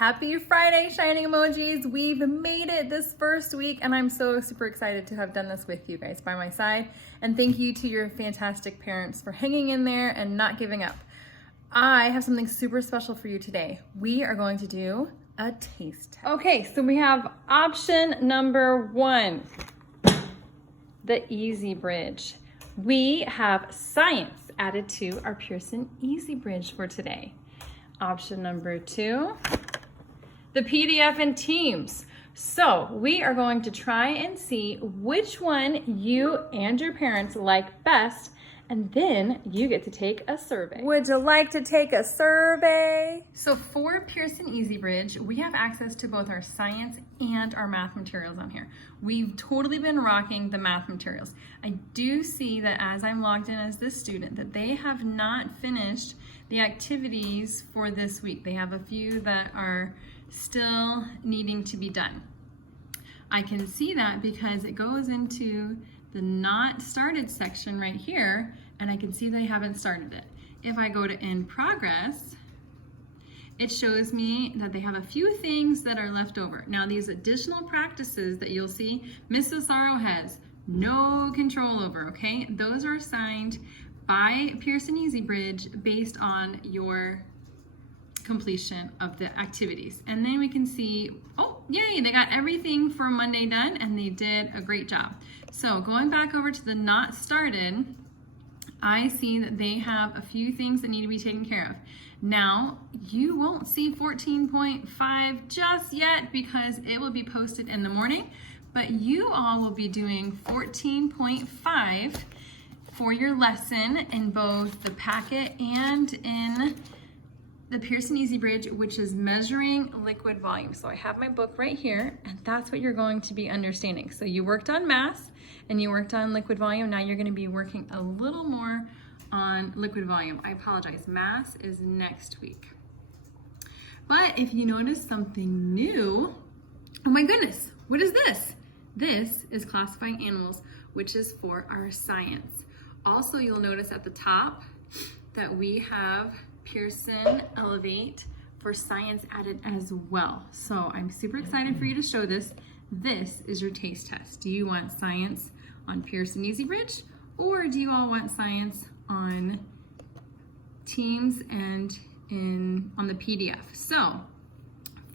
Happy Friday, shining emojis. We've made it this first week, and I'm so super excited to have done this with you guys by my side. And thank you to your fantastic parents for hanging in there and not giving up. I have something super special for you today. We are going to do a taste test. Okay, so we have option number 1, the Easy Bridge. We have science added to our Pearson Easy Bridge for today. Option number 2, the PDF and Teams. So we are going to try and see which one you and your parents like best, and then you get to take a survey. Would you like to take a survey? So for Pearson Easy Bridge, we have access to both our science and our math materials on here. We've totally been rocking the math materials. I do see that as I'm logged in as this student, that they have not finished the activities for this week. They have a few that are still needing to be done. I can see that because it goes into the not started section right here, and I can see they haven't started it. If I go to in progress, it shows me that they have a few things that are left over. Now these additional practices that you'll see, Mrs. Sorrow has no control over, okay? Those are assigned by Pearson Easy Bridge based on your completion of the activities. And then we can see, oh, yay, they got everything for Monday done, and they did a great job. So going back over to the not started, I see that they have a few things that need to be taken care of. Now, you won't see 14.5 just yet because it will be posted in the morning, but you all will be doing 14.5 for your lesson in both the packet and in the Pearson Easy Bridge, which is measuring liquid volume. So I have my book right here, and that's what you're going to be understanding. So you worked on mass and you worked on liquid volume. Now you're going to be working a little more on liquid volume. I apologize, mass is next week. But if you notice something new, oh my goodness, what is this? This is classifying animals, which is for our science. Also, you'll notice at the top that we have Pearson Elevate for science added as well. So I'm super excited for you to show this. This is your taste test. Do you want science on Pearson Easy Bridge, or do you all want science on Teams and on the PDF? So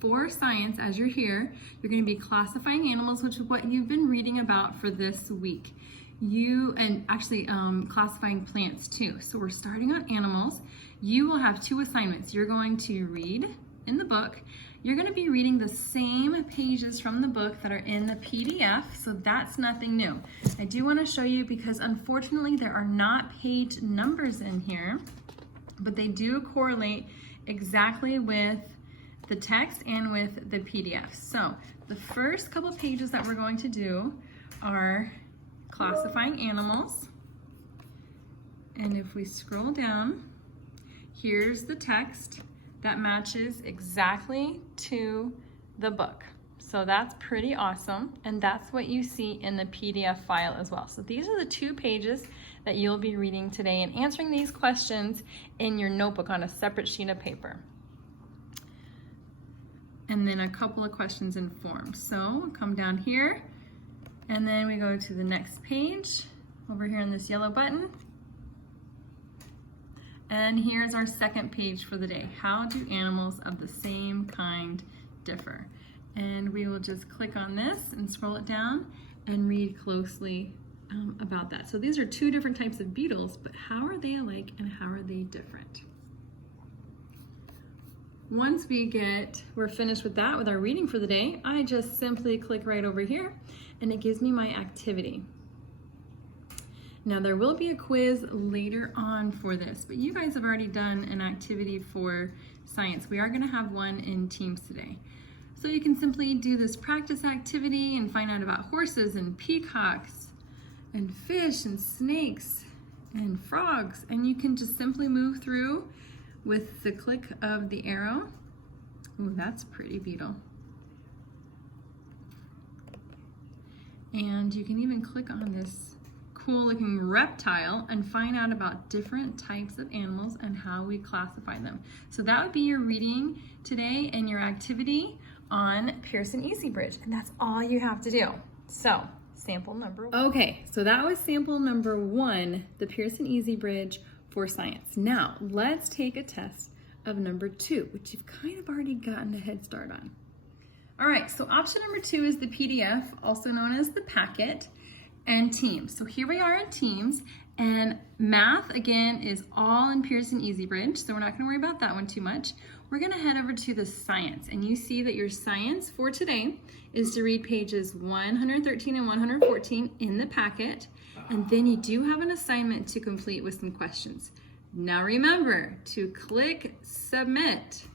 for science, as you're here, you're going to be classifying animals, which is what you've been reading about for this week. Classifying plants too. So we're starting on animals. You will have 2 assignments. You're going to read in the book. You're going to be reading the same pages from the book that are in the PDF, so that's nothing new. I do want to show you because unfortunately there are not page numbers in here, but they do correlate exactly with the text and with the PDF. So the first couple pages that we're going to do are classifying animals. And if we scroll down, here's the text that matches exactly to the book. So that's pretty awesome. And that's what you see in the PDF file as well. So these are the 2 pages that you'll be reading today and answering these questions in your notebook on a separate sheet of paper. And then a couple of questions in forms. So come down here, and then we go to the next page over here on this yellow button. And here's our second page for the day. How do animals of the same kind differ? And we will just click on this and scroll it down and read closely about that. So these are 2 different types of beetles, but how are they alike and how are they different? Once we're finished with that, with our reading for the day, I just simply click right over here and it gives me my activity. Now there will be a quiz later on for this, but you guys have already done an activity for science. We are going to have one in Teams today. So you can simply do this practice activity and find out about horses and peacocks and fish and snakes and frogs, and you can just simply move through with the click of the arrow. Ooh, that's a pretty beetle. And you can even click on this cool looking reptile and find out about different types of animals and how we classify them. So that would be your reading today and your activity on Pearson EasyBridge, and that's all you have to do. So sample number one. Okay, so that was sample number one, the Pearson EasyBridge for science. Now let's take a test of number two, which you've kind of already gotten a head start on. All right, so option number two is the PDF, also known as the packet, and Teams. So here we are in Teams, and math, again, is all in Pearson EasyBridge, so we're not gonna worry about that one too much. We're gonna head over to the science, and you see that your science for today is to read pages 113 and 114 in the packet, and then you do have an assignment to complete with some questions. Now remember to click submit,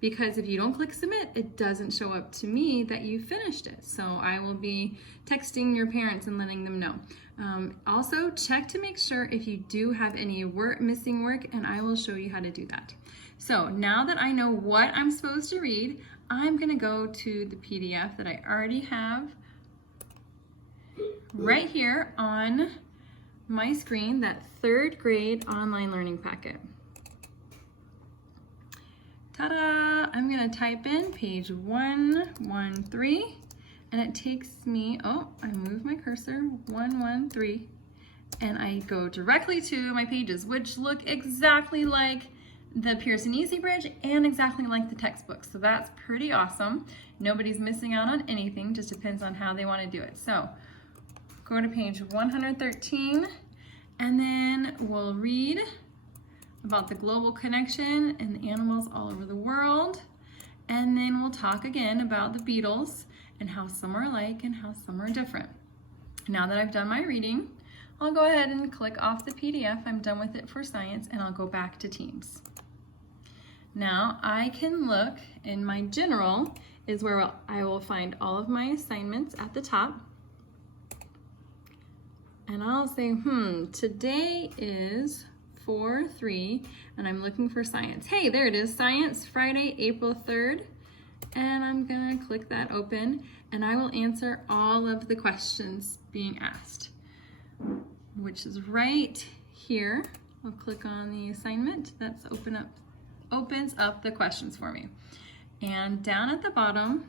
because if you don't click submit, it doesn't show up to me that you finished it. So I will be texting your parents and letting them know. Also, check to make sure if you do have any missing work, and I will show you how to do that. So now that I know what I'm supposed to read, I'm gonna go to the PDF that I already have right here on my screen, that third grade online learning packet. Ta-da! I'm gonna type in page 113, and it takes me, oh, I moved my cursor, 113, and I go directly to my pages, which look exactly like the Pearson EasyBridge and exactly like the textbook. So that's pretty awesome. Nobody's missing out on anything, just depends on how they wanna do it. So go to page 113, and then we'll read about the global connection and the animals all over the world. And then we'll talk again about the beetles and how some are alike and how some are different. Now that I've done my reading, I'll go ahead and click off the PDF. I'm done with it for science, and I'll go back to Teams. Now I can look in my general is where I will find all of my assignments at the top. And I'll say, today is 4-3, and I'm looking for science. Hey, there it is, science, Friday, April 3rd. And I'm gonna click that open, and I will answer all of the questions being asked, which is right here. I'll click on the assignment. That's opens up the questions for me. And down at the bottom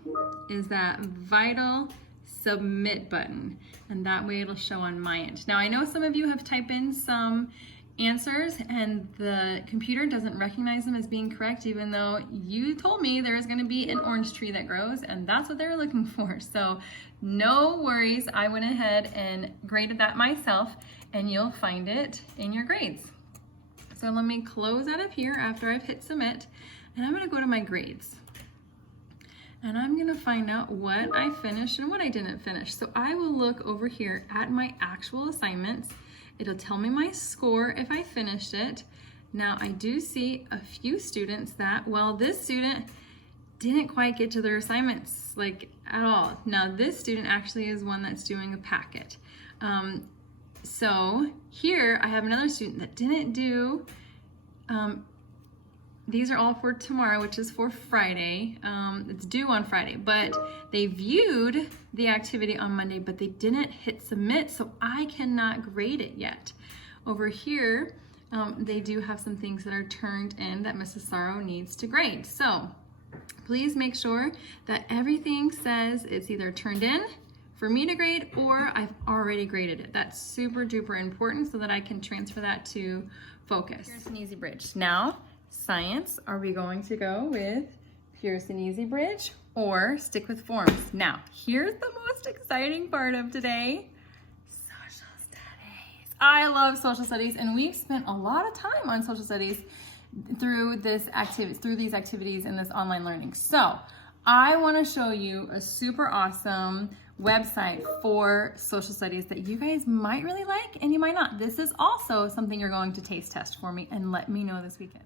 is that vital submit button, and that way it'll show on my end. Now I know some of you have typed in some answers and the computer doesn't recognize them as being correct, even though you told me there is going to be an orange tree that grows, and that's what they're looking for. So no worries, I went ahead and graded that myself, and you'll find it in your grades. So let me close out of here after I've hit submit, and I'm going to go to my grades. And I'm gonna find out what I finished and what I didn't finish. So I will look over here at my actual assignments. It'll tell me my score if I finished it. Now I do see a few students that, well, this student didn't quite get to their assignments like at all. Now this student actually is one that's doing a packet. So here I have another student that didn't do, these are all for tomorrow, which is for Friday. It's due on Friday, but they viewed the activity on Monday, but they didn't hit submit, so I cannot grade it yet. Over here, they do have some things that are turned in that Mrs. Sorrow needs to grade. So please make sure that everything says it's either turned in for me to grade or I've already graded it. That's super duper important so that I can transfer that to Focus. Pearson EasyBridge. Now, science, are we going to go with Pearson EasyBridge or stick with forms? Now, here's the most exciting part of today, social studies. I love social studies, and we've spent a lot of time on social studies through these activities in this online learning. So I want to show you a super awesome website for social studies that you guys might really like and you might not. This is also something you're going to taste test for me and let me know this weekend.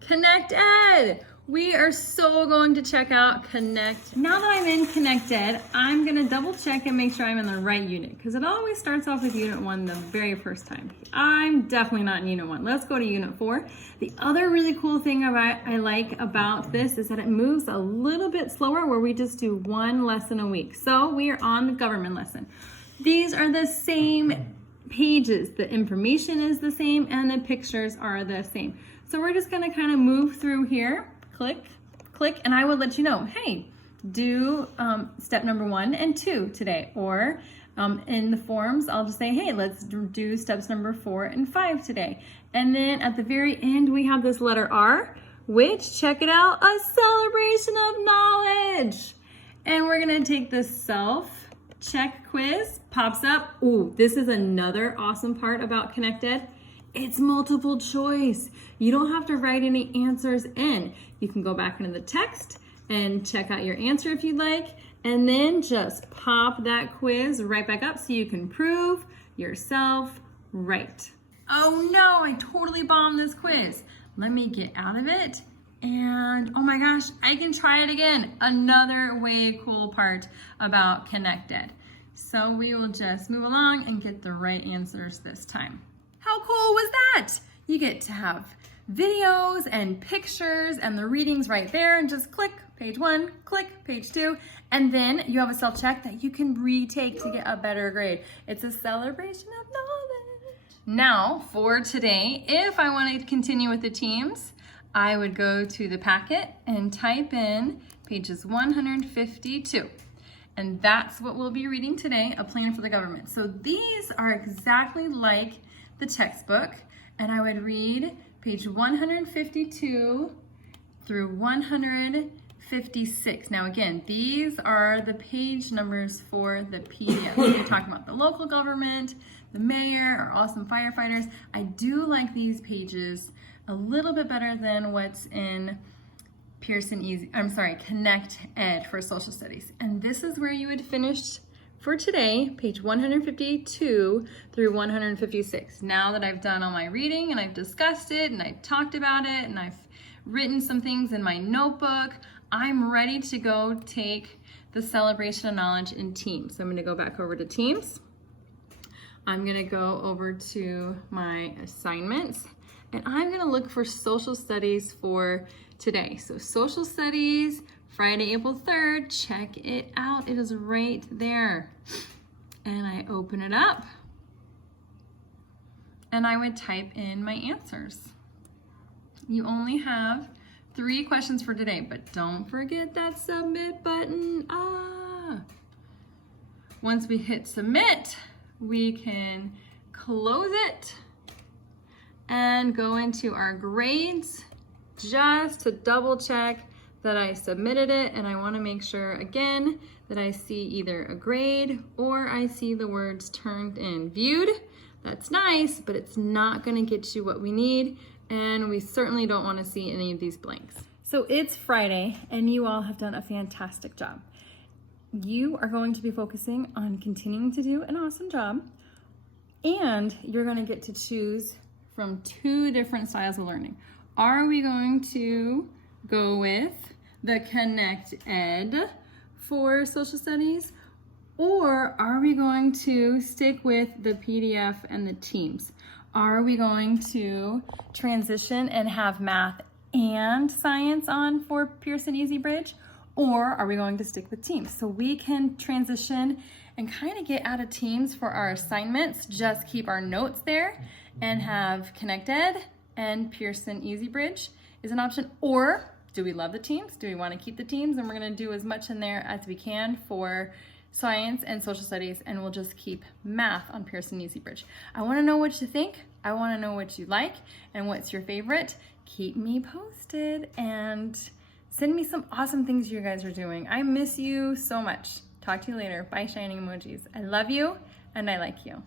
ConnectEd! We are so going to check out Connect. Now that I'm in Connected, I'm gonna double check and make sure I'm in the right unit because it always starts off with Unit 1 the very first time. I'm definitely not in Unit 1. Let's go to Unit 4. The other really cool thing I like about this is that it moves a little bit slower where we just do one lesson a week. So we are on the government lesson. These are the same pages. The information is the same and the pictures are the same. So we're just gonna kind of move through here. Click, click, and I will let you know, hey, do step number 1 and 2 today. Or in the forms, I'll just say, hey, let's do steps number 4 and 5 today. And then at the very end, we have this letter R, which, check it out, a celebration of knowledge. And we're gonna take the self-check quiz, pops up. Ooh, this is another awesome part about Connected. It's multiple choice. You don't have to write any answers in. You can go back into the text and check out your answer if you'd like, and then just pop that quiz right back up so you can prove yourself right. Oh no, I totally bombed this quiz. Let me get out of it. And oh my gosh, I can try it again. Another way cool part about Connected. So we will just move along and get the right answers this time. How cool was that? You get to have videos and pictures and the readings right there and just click page 1, click page 2, and then you have a self-check that you can retake to get a better grade. It's a celebration of knowledge. Now for today, if I wanted to continue with the teams, I would go to the packet and type in pages 152. And that's what we'll be reading today, A Plan for the Government. So these are exactly like the textbook, and I would read page 152 through 156. Now again, these are the page numbers for the PDF. You're talking about the local government, the mayor, our awesome firefighters. I do like these pages a little bit better than what's in Connect Ed for social studies. And this is where you would finish for today, page 152 through 156. Now that I've done all my reading and I've discussed it and I've talked about it and I've written some things in my notebook, I'm ready to go take the celebration of knowledge in teams. So I'm gonna go back over to teams. I'm gonna go over to my assignments and I'm gonna look for social studies for today. So social studies, Friday, April 3rd, check it out. It is right there. And I open it up and I would type in my answers. You only have 3 questions for today, but don't forget that submit button. Once we hit submit, we can close it and go into our grades just to double check that I submitted it, and I want to make sure again that I see either a grade or I see the words turned in. Viewed, that's nice, but it's not going to get you what we need, and we certainly don't want to see any of these blanks. So it's Friday and you all have done a fantastic job. You are going to be focusing on continuing to do an awesome job, and you're going to get to choose from 2 different styles of learning. Are we going to go with the Connect Ed for social studies, or are we going to stick with the PDF and the teams? Are we going to transition and have math and science on for Pearson Easy Bridge, or are we going to stick with teams? So we can transition and kind of get out of teams for our assignments, just keep our notes there and have Connect Ed and Pearson Easy Bridge is an option. Or do we love the teams? Do we want to keep the teams? And we're going to do as much in there as we can for science and social studies, and we'll just keep math on Pearson Easy Bridge. I want to know what you think. I want to know what you like and what's your favorite. Keep me posted and send me some awesome things you guys are doing. I miss you so much. Talk to you later. Bye, shining emojis. I love you and I like you.